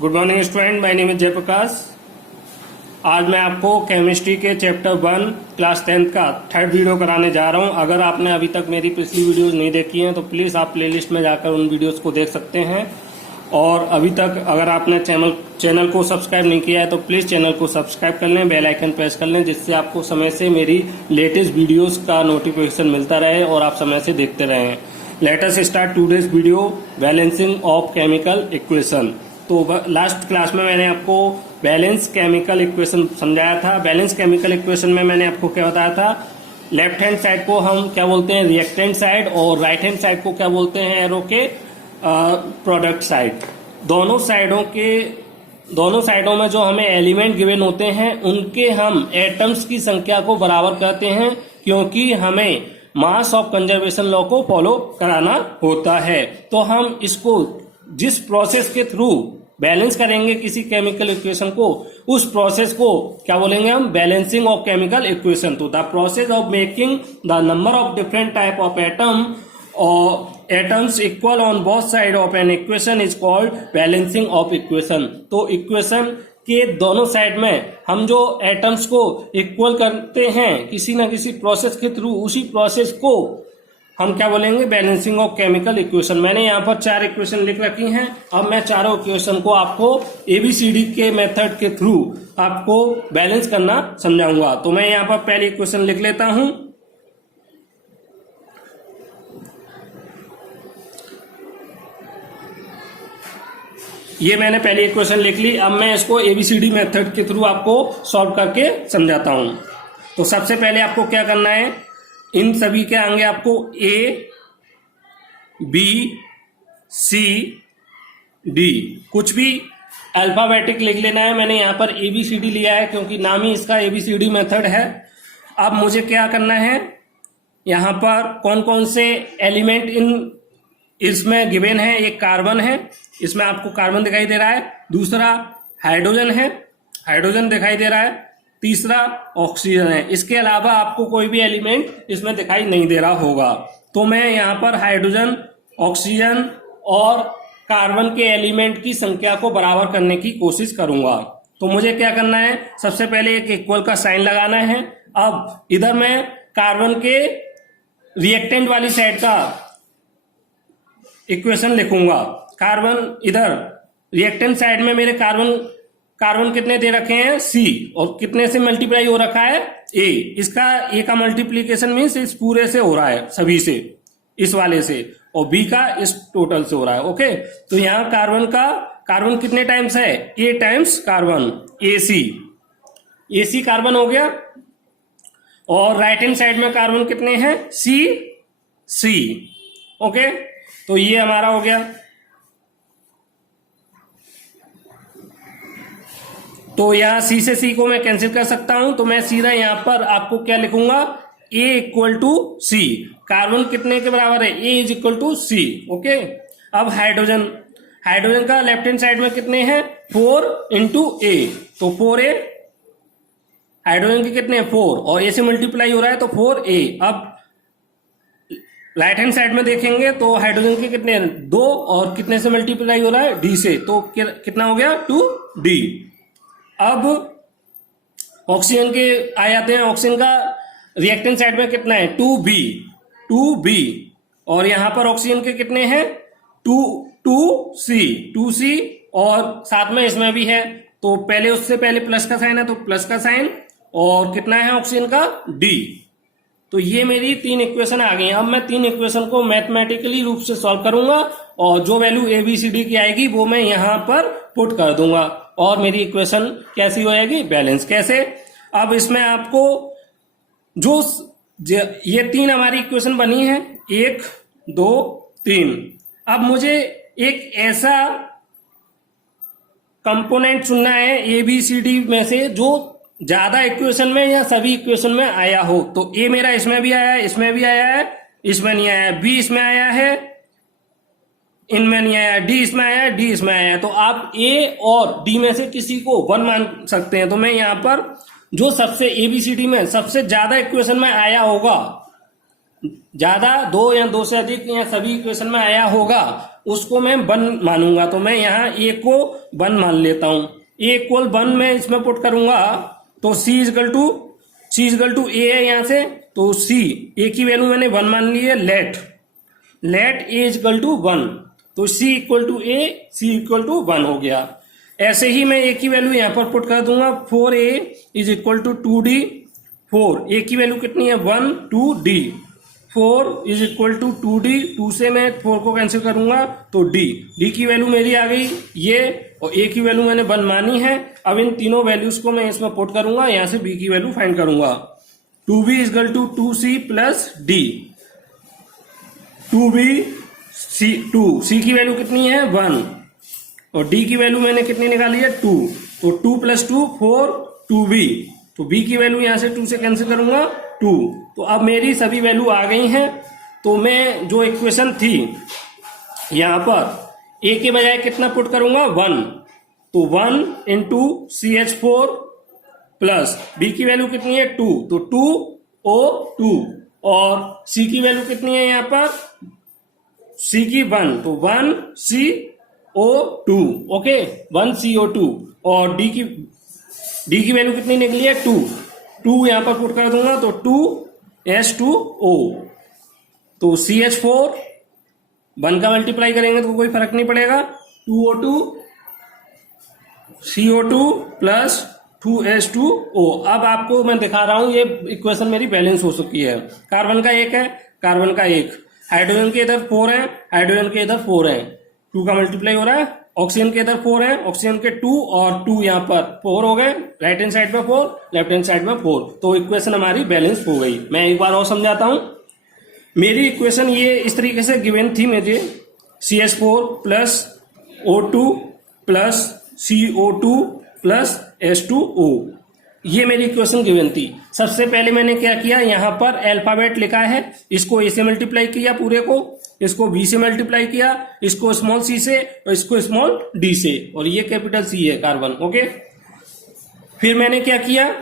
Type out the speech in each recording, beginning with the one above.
Good morning student, my name is Jayprakash. आज मैं आपको केमिस्ट्री के चैप्टर 1 क्लास 10th का थर्ड वीडियो कराने जा रहा हूं। अगर आपने अभी तक मेरी पिछली वीडियोस नहीं देखी हैं तो प्लीज आप प्लेलिस्ट में जाकर उन वीडियोस को देख सकते हैं। और अभी तक अगर आपने चैनल को सब्सक्राइब नहीं किया है तो प्लीज चैनल को सब्सक्राइब कर लें, बेल आइकन प्रेस कर लें, जिससे आपको समय से मेरी लेटेस्ट वीडियोस का नोटिफिकेशन मिलता रहे और आप समय से देखते रहें। Let us start today's video, balancing of chemical equation. तो लास्ट क्लास में मैंने आपको बैलेंस केमिकल इक्वेशन समझाया था। बैलेंस केमिकल इक्वेशन में मैंने आपको क्या बताया था, लेफ्ट हैंड साइड को हम क्या बोलते हैं, रिएक्टेंट साइड, और राइट हैंड साइड को क्या बोलते हैं, एरो के प्रोडक्ट साइड। दोनों साइडों में जो हमें एलिमेंट गिवन होते हैं उनके हम एटम्स की संख्या को बराबर करते हैं, क्योंकि हमें मास ऑफ कंजर्वेशन लॉ को फॉलो कराना होता है। तो हम इसको जिस प्रोसेस के थ्रू बैलेंस करेंगे किसी केमिकल इक्वेशन को, उस प्रोसेस को क्या बोलेंगे हम, बैलेंसिंग ऑफ केमिकल इक्वेशन। तो the process of making the number of different type of atoms equal on both side of an equation is called balancing of equation. तो इक्वेशन के दोनों साइड में हम जो एटम्स को इक्वल करते हैं किसी न किसी प्रोसेस के थ्रू, उसी प्रोसेस को हम क्या बोलेंगे, बैलेंसिंग ऑफ केमिकल इक्वेशन। मैंने यहाँ पर 4 इक्वेशन लिख रखी हैं। अब मैं चारों इक्वेशन को आपको एबीसीडी के मेथड के थ्रू आपको बैलेंस करना समझाऊंगा। तो मैं यहाँ पर पहली इक्वेशन लिख लेता हूं। ये मैंने पहली इक्वेशन लिख ली। अब मैं इसको एबीसीडी मेथड के थ्रू आपको सॉल्व करके समझाता हूं। तो सबसे पहले आपको क्या करना है, इन सभी के आगे आपको ए बी सी डी कुछ भी अल्फाबेटिक लिख लेना है। मैंने यहां पर एबीसीडी लिया है क्योंकि नाम ही इसका एबीसीडी मेथड है। अब मुझे क्या करना है, यहां पर कौन कौन से एलिमेंट इसमें गिवन है। एक कार्बन है, इसमें आपको कार्बन दिखाई दे रहा है। दूसरा हाइड्रोजन है, हाइड्रोजन दिखाई दे रहा है। तीसरा ऑक्सीजन है। इसके अलावा आपको कोई भी एलिमेंट इसमें दिखाई नहीं दे रहा होगा। तो मैं यहाँ पर हाइड्रोजन, ऑक्सीजन और कार्बन के एलिमेंट की संख्या को बराबर करने की कोशिश करूंगा। तो मुझे क्या करना है, सबसे पहले एक इक्वल का साइन लगाना है। अब इधर मैं कार्बन के रिएक्टेंट वाली साइड का इक्वेशन लिखूंगा। कार्बन इधर रिएक्टेंट साइड में मेरे कार्बन कितने दे रखे हैं, सी, और कितने से मल्टीप्लाई हो रखा है, ए। इसका ए का मल्टीप्लीकेशन मीन्स इस पूरे से हो रहा है, सभी से, इस वाले से, और बी का इस टोटल से हो रहा है। ओके, तो यहां कार्बन कितने टाइम्स है, ए टाइम्स कार्बन, एसी कार्बन हो गया। और राइट हैंड साइड में कार्बन कितने हैं, सी। ओके, तो ये हमारा हो गया। तो यहां सी से सी को मैं कैंसिल कर सकता हूं। तो मैं सीधा यहां पर आपको क्या लिखूंगा, a equal to c. Carbon कितने के बराबर है, a is equal to c. Okay, अब हाइड्रोजन का लेफ्ट हैंड साइड में कितने हैं, 4 इंटू ए। तो 4a, हाइड्रोजन के कितने, 4, और ए से मल्टीप्लाई हो रहा है तो 4a। अब राइट हैंड साइड में देखेंगे तो हाइड्रोजन के कितने, 2, और कितने से मल्टीप्लाई हो रहा है, डी से, तो कितना हो गया, 2d। अब ऑक्सीजन के आ जाते हैं। ऑक्सीजन का रिएक्टेंट साइड में कितना है, 2b, और यहां पर ऑक्सीजन के कितने हैं, 2c, और साथ में इसमें भी है। तो पहले उससे पहले प्लस का साइन है तो प्लस का साइन, और कितना है ऑक्सीजन का, d। तो ये मेरी 3 इक्वेशन आ गई। अब मैं 3 इक्वेशन को मैथमेटिकली रूप से सॉल्व करूंगा, और जो वैल्यू एबीसीडी की आएगी वो मैं यहां पर पुट कर दूंगा, और मेरी इक्वेशन कैसी हो जाएगी, बैलेंस। कैसे, अब इसमें आपको जो ये 3 हमारी इक्वेशन बनी है, 1 2 3। अब मुझे एक ऐसा कंपोनेंट चुनना है एबीसीडी में से जो ज्यादा इक्वेशन में या सभी इक्वेशन में आया हो। तो ए मेरा इसमें भी आया है, इसमें भी आया है, इसमें नहीं आया है। बी इसमें आया है, इनमें नहीं आया। डी इसमें आया है, डी इसमें आया है। तो आप ए और डी में से किसी को 1 मान सकते हैं। तो मैं यहां पर जो सबसे एबीसीडी में सबसे ज्यादा इक्वेशन में आया होगा, ज्यादा 2 या 2 से अधिक या सभी इक्वेशन में आया होगा, उसको मैं 1 मानूंगा। तो मैं यहाँ ए को 1 मान लेता हूं। ए इक्वल 1 मैं इसमें पुट करूंगा तो सी इजकल टू ए है यहाँ से, तो सी ए की वैल्यू मैंने 1 मान ली है। लेट ए इजकल टू 1, तो c equal to a, c equal to 1 हो गया। ऐसे ही मैं ए की वैल्यू यहां पर पुट कर दूंगा 4a is equal to 2d। 4 ए की वैल्यू कितनी है 1, 2d। 4 is equal to 2d, 2 से मैं 4 को कैंसिल करूंगा तो d की वैल्यू मेरी आ गई ये, और a की वैल्यू मैंने 1 मानी है। अब इन तीनों वैल्यूज को मैं इसमें पुट करूंगा, यहां से b की वैल्यू फाइंड करूंगा। 2b is equal to 2c plus d। 2c की वैल्यू कितनी है 1, और d की वैल्यू मैंने कितनी निकाली है 2, तो 2 प्लस 2 4, 2b, तो b की वैल्यू यहां से 2 से कैंसिल करूंगा 2। तो अब मेरी सभी वैल्यू आ गई हैं। तो मैं जो इक्वेशन थी यहां पर a के बजाय कितना पुट करूंगा 1, तो 1 इंटू CH4 प्लस b की वैल्यू कितनी है 2, तो 2O2, और c की वैल्यू कितनी है यहां पर c की 1, तो 1CO2, ओके 1CO2, और d की वैल्यू कितनी निकली है 2 यहां पर पुट कर दूंगा तो 2H2O, तो CH4 1 का मल्टीप्लाई करेंगे तो कोई फर्क नहीं पड़ेगा, 2O2 CO2 प्लस 2H2O। अब आपको मैं दिखा रहा हूं ये इक्वेशन मेरी बैलेंस हो चुकी है। कार्बन का 1 है, कार्बन का 1, हाइड्रोजन के इधर 4 है, हाइड्रोजन के इधर 4 है, 2 का मल्टीप्लाई हो रहा है। ऑक्सीजन के इधर 4 है, ऑक्सीजन के 2 और 2 यहाँ पर 4 हो गए, राइट हैंड साइड में 4, लेफ्ट हैंड साइड में 4, तो इक्वेशन हमारी बैलेंस हो गई। मैं एक बार और समझाता हूं। मेरी इक्वेशन ये इस तरीके से गिवन थी मुझे, CH4 plus O2 plus CO2 plus H2O, ये मेरी इक्वेशन गिवन थी। सबसे पहले मैंने क्या किया, यहां पर अल्फाबेट लिखा है, इसको ए से मल्टीप्लाई किया पूरे को, इसको बी से मल्टीप्लाई किया, इसको स्मॉल सी से, और इसको स्मॉल डी से, और ये कैपिटल सी है कार्बन, ओके। फिर मैंने क्या किया,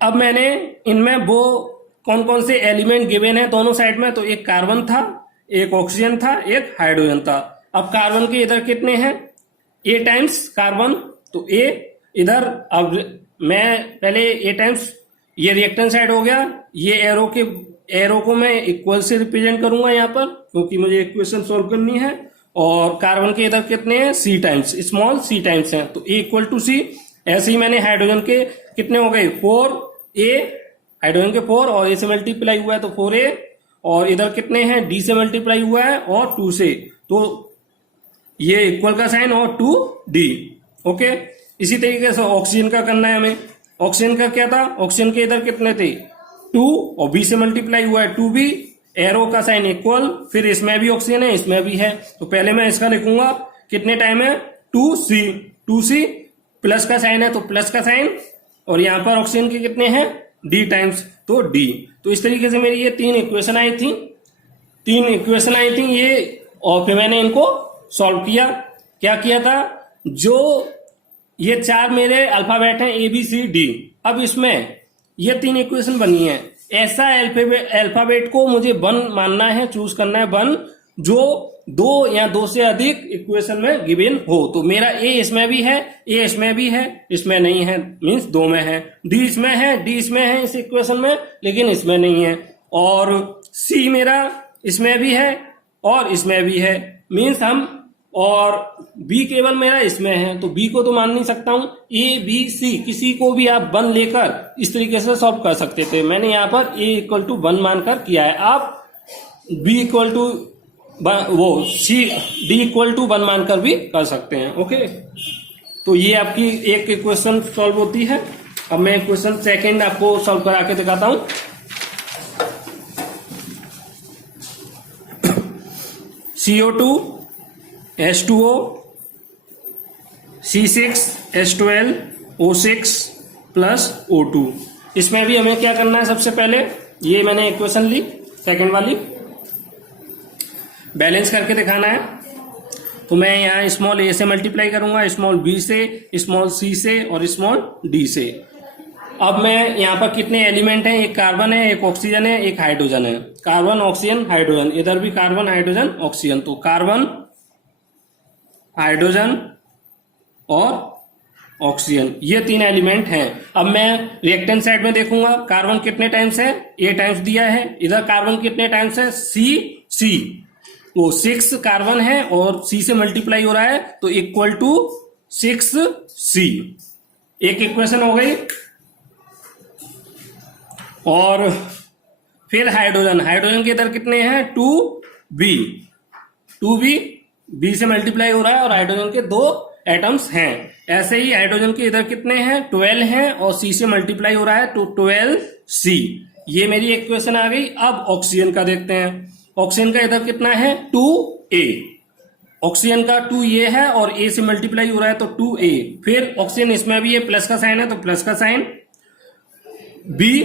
अब मैंने इनमें वो कौन कौन से एलिमेंट गिवन है दोनों साइड में, तो एक कार्बन था, एक ऑक्सीजन था, एक हाइड्रोजन था। अब कार्बन के इधर कितने हैं ए टाइम्स कार्बन, तो ए इधर, अब मैं पहले ए टाइम्स, ये रिएक्टेंट साइड हो गया, ये एरो को मैं इक्वल से रिप्रेजेंट करूंगा यहाँ पर, क्योंकि मुझे इक्वेशन सॉल्व करनी है। और कार्बन के इधर कितने हैं सी टाइम्स, स्मॉल सी टाइम्स हैं, तो ए इक्वल टू सी। ऐसे ही मैंने हाइड्रोजन के कितने हो गए 4a, हाइड्रोजन के 4 और ए से मल्टीप्लाई हुआ है तो 4a, और इधर कितने हैं डी से मल्टीप्लाई हुआ है और 2 से, तो ये इक्वल का साइन और 2d, ओके। इसी तरीके से ऑक्सीजन का करना है हमें। ऑक्सीजन का क्या था, ऑक्सीजन के इधर कितने थे 2, और बी से मल्टीप्लाई हुआ है 2b, एरो का साइन इक्वल, फिर इसमें भी ऑक्सीजन है, इसमें भी है, तो पहले मैं इसका लिखूंगा कितने टाइम है 2c प्लस का साइन है तो प्लस का साइन, और यहां पर ऑक्सीजन के कितने हैं d टाइम्स, तो d। तो इस तरीके से मेरी ये 3 इक्वेशन आई थी ये, और फिर मैंने इनको सॉल्व किया। क्या किया था, जो ये 4 मेरे अल्फाबेट हैं ABCD, अब इसमें ये 3 इक्वेशन बनी है। ऐसा अल्फाबेट को मुझे 1 मानना है, चूज करना है 1, जो 2 या 2 से अधिक इक्वेशन में गिवन हो। तो मेरा A इसमें भी है, A इसमें भी है, इसमें नहीं है, मीन्स 2 में है। D इसमें है इस इक्वेशन में, लेकिन इसमें नहीं है। और C मेरा इसमें भी है और इसमें भी है, मीन्स हम, और B केवल मेरा इसमें है, तो B को तो मान नहीं सकता हूं। A B C किसी को भी आप 1 लेकर इस तरीके से सॉल्व कर सकते थे। मैंने यहां पर A इक्वल टू 1 मानकर किया है। आप B equal to C D equal to 1 मानकर भी कर सकते हैं, ओके। तो ये आपकी एक इक्वेशन सॉल्व होती है। अब मैं इक्वेशन सेकेंड आपको सॉल्व करा के दिखाता हूं। CO2 H2O C6H12 O6 plus O2। इसमें भी हमें क्या करना है, सबसे पहले ये मैंने इक्वेशन ली सेकंड वाली, बैलेंस करके दिखाना है। तो मैं यहाँ स्मॉल a से मल्टीप्लाई करूंगा, स्मॉल b से, स्मॉल c से और स्मॉल d से। अब मैं यहाँ पर कितने एलिमेंट हैं, एक कार्बन है, एक ऑक्सीजन है, एक हाइड्रोजन है, कार्बन ऑक्सीजन हाइड्रोजन, इधर भी कार्बन हाइड्रोजन ऑक्सीजन, तो कार्बन हाइड्रोजन और ऑक्सीजन, ये 3 एलिमेंट हैं। अब मैं रिएक्टेंट साइड में देखूंगा कार्बन कितने टाइम्स है, ए टाइम्स दिया है, इधर कार्बन कितने टाइम्स है, सी, वो 6 कार्बन है और सी से मल्टीप्लाई हो रहा है तो इक्वल टू 6C। एक इक्वेशन हो गई। और फिर हाइड्रोजन के इधर कितने हैं, 2B, बी से मल्टीप्लाई हो रहा है और हाइड्रोजन के 2 एटम्स हैं। ऐसे ही हाइड्रोजन के इधर कितने हैं, 12 हैं और सी से मल्टीप्लाई हो रहा है तो 12C। ये मेरी इक्वेशन आ गई। अब ऑक्सीजन का देखते हैं। ऑक्सीजन का इधर कितना है, 2A, ऑक्सीजन का 2 ये है और ए से मल्टीप्लाई हो रहा है तो 2A। फिर ऑक्सीजन इसमें भी ये प्लस का साइन है तो प्लस का साइन, बी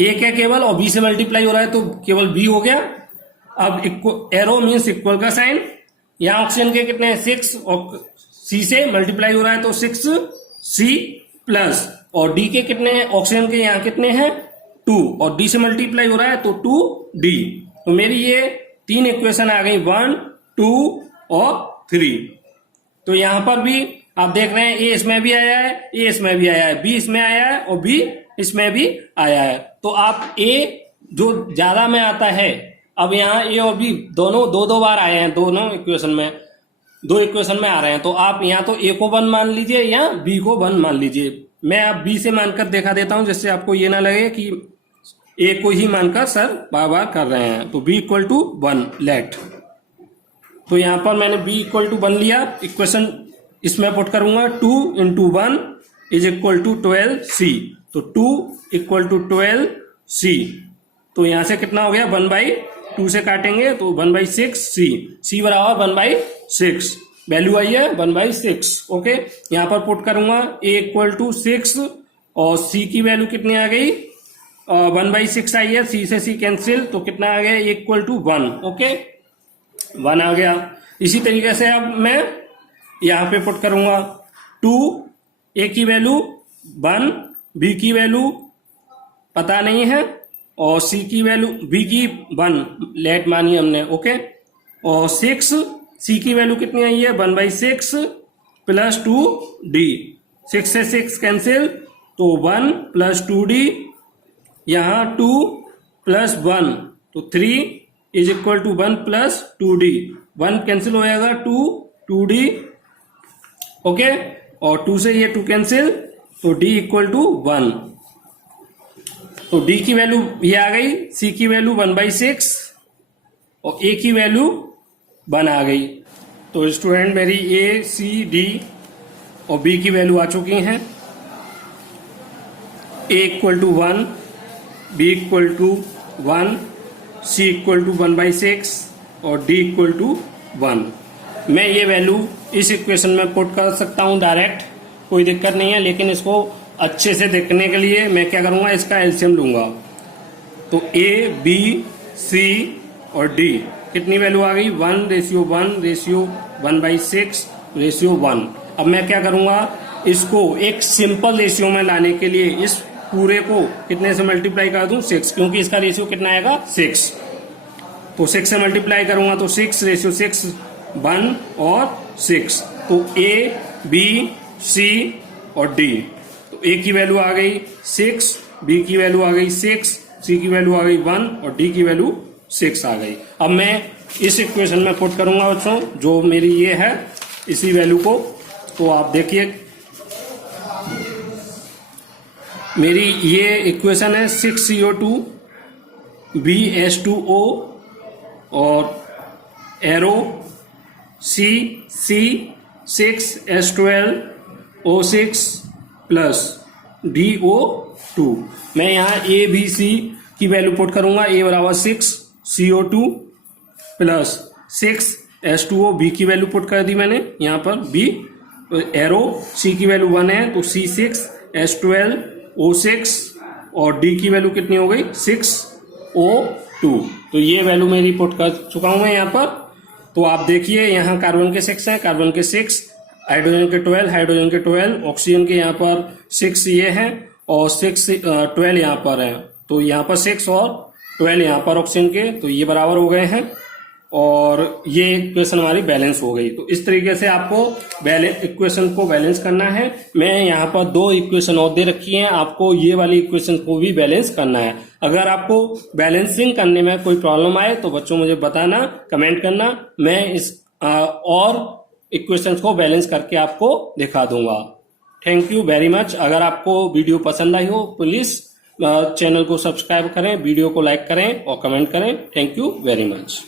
एक है केवल और बी से मल्टीप्लाई हो रहा है तो केवल बी हो गया। अब एरो मीन्स इक्वल का साइन, यहां ऑक्सीजन के कितने हैं, 6 और सी से मल्टीप्लाई हो रहा है तो 6C प्लस, और डी के कितने हैं, ऑक्सीजन के यहाँ कितने हैं 2 और डी से मल्टीप्लाई हो रहा है तो 2D। तो मेरी ये 3 इक्वेशन आ गई, 1, 2 और 3। तो यहां पर भी आप देख रहे हैं ए इसमें भी आया है, ए इसमें भी आया है, बी इसमें आया है और बी इसमें भी आया है। तो आप ए जो ज्यादा में आता है, अब यहाँ ए और बी दोनों 2 बार आए हैं, दोनों इक्वेशन में 2 इक्वेशन में आ रहे हैं, तो आप यहाँ तो ए को 1 मान लीजिए या बी को 1 मान लीजिए। मैं अब बी से मानकर दिखा देता हूं जिससे आपको ये ना लगे कि ए को ही मानकर सर बार बार कर रहे हैं। तो b इक्वल टू 1 लेट, तो यहां पर मैंने b इक्वल टू 1 लिया, इक्वेशन इसमें पुट करूंगा, 2 × 1 इज इक्वल टू 12C। तो 2 इक्वल टू 12C, तो यहां से कितना हो गया, 1/2 से काटेंगे तो 1/6C, C बराबर 1/6, वैल्यू आई है 1/6। ओके, यहां पर पुट करूंगा a इक्वल टू 6 और C की वैल्यू कितनी आ गई, 1/6 आई है, C से C कैंसिल तो कितना आ गया, इक्वल टू 1। ओके, 1 आ गया। इसी तरीके से अब मैं यहां पे पुट करूंगा 2, A की वैल्यू 1, B की वैल्यू पता नहीं है और C की वैल्यू, B की 1 लेट मानी हमने। ओके, और 6, C की वैल्यू कितनी आई है, 1/6 प्लस 2D, 6 से 6 कैंसिल तो 1 प्लस 2D, यहां 2 प्लस 1 तो 3 is equal to 1 plus 2D, 1 cancel हो जाएगा 2D। ओके, और 2 से ये 2 कैंसिल तो D इक्वल टू 1। तो D की वैल्यू ये आ गई, C की वैल्यू 1/6 और A की वैल्यू 1 आ गई। तो स्टूडेंट मेरी A, C, D और B की वैल्यू आ चुकी हैं। A equal to 1, B equal to 1, C equal to 1/6 और D इक्वल टू 1। मैं ये वैल्यू इस इक्वेशन में पुट कर सकता हूं डायरेक्ट, कोई दिक्कत नहीं है, लेकिन इसको अच्छे से देखने के लिए मैं क्या करूंगा, इसका एलसीएम लूंगा। तो A, B, C और D कितनी वैल्यू आ गई, 1:1 रेशियो 1/6 रेशियो 1। अब मैं क्या करूंगा, इसको एक सिंपल रेशियो में लाने के लिए इस पूरे को कितने से मल्टीप्लाई कर दूं, 6, क्योंकि इसका रेशियो कितना आएगा 6। तो 6 से मल्टीप्लाई करूंगा तो 6 रेशियो 6 1 और 6। तो A, B, C और D, तो A की वैल्यू आ गई 6, B की वैल्यू आ गई 6, C की वैल्यू आ गई 1 और D की वैल्यू 6 आ गई। अब मैं इस इक्वेशन में पुट करूंगा बच्चों, जो मेरी ये है इसी वैल्यू को। तो आप देखिए मेरी ये इक्वेशन है 6CO2 BH2O और एरो C6H12O6 प्लस DO2। मैं यहाँ A, B, C की वैल्यू पुट करूंगा, A बराबर 6CO2 प्लस 6H2O, B की वैल्यू पुट कर दी मैंने यहाँ पर B, एरो C की वैल्यू 1 है तो C6H12O6 और D की वैल्यू कितनी हो गई 6O2। तो ये वैल्यू मेरी पुट कर चुका हूं मैं यहाँ पर। तो आप देखिए यहाँ कार्बन के 6 हैं, कार्बन के 6, हाइड्रोजन के 12, ऑक्सीजन के यहाँ पर 6 ये है और 12 यहाँ पर है, तो यहाँ पर 6 और 12 यहाँ पर ऑक्सीजन के, तो ये बराबर हो गए हैं और ये इक्वेशन हमारी बैलेंस हो गई। तो इस तरीके से आपको इक्वेशन को बैलेंस करना है। मैं यहाँ पर 2 इक्वेशन और दे रखी हैं, आपको ये वाली इक्वेशन को भी बैलेंस करना है। अगर आपको बैलेंसिंग करने में कोई प्रॉब्लम आए तो बच्चों मुझे बताना, कमेंट करना, मैं इस और इक्वेशंस को बैलेंस करके आपको दिखा दूंगा। Thank you very much. अगर आपको वीडियो पसंद आई हो प्लीज चैनल को सब्सक्राइब करें, वीडियो को लाइक करें और कमेंट करें। Thank you very much.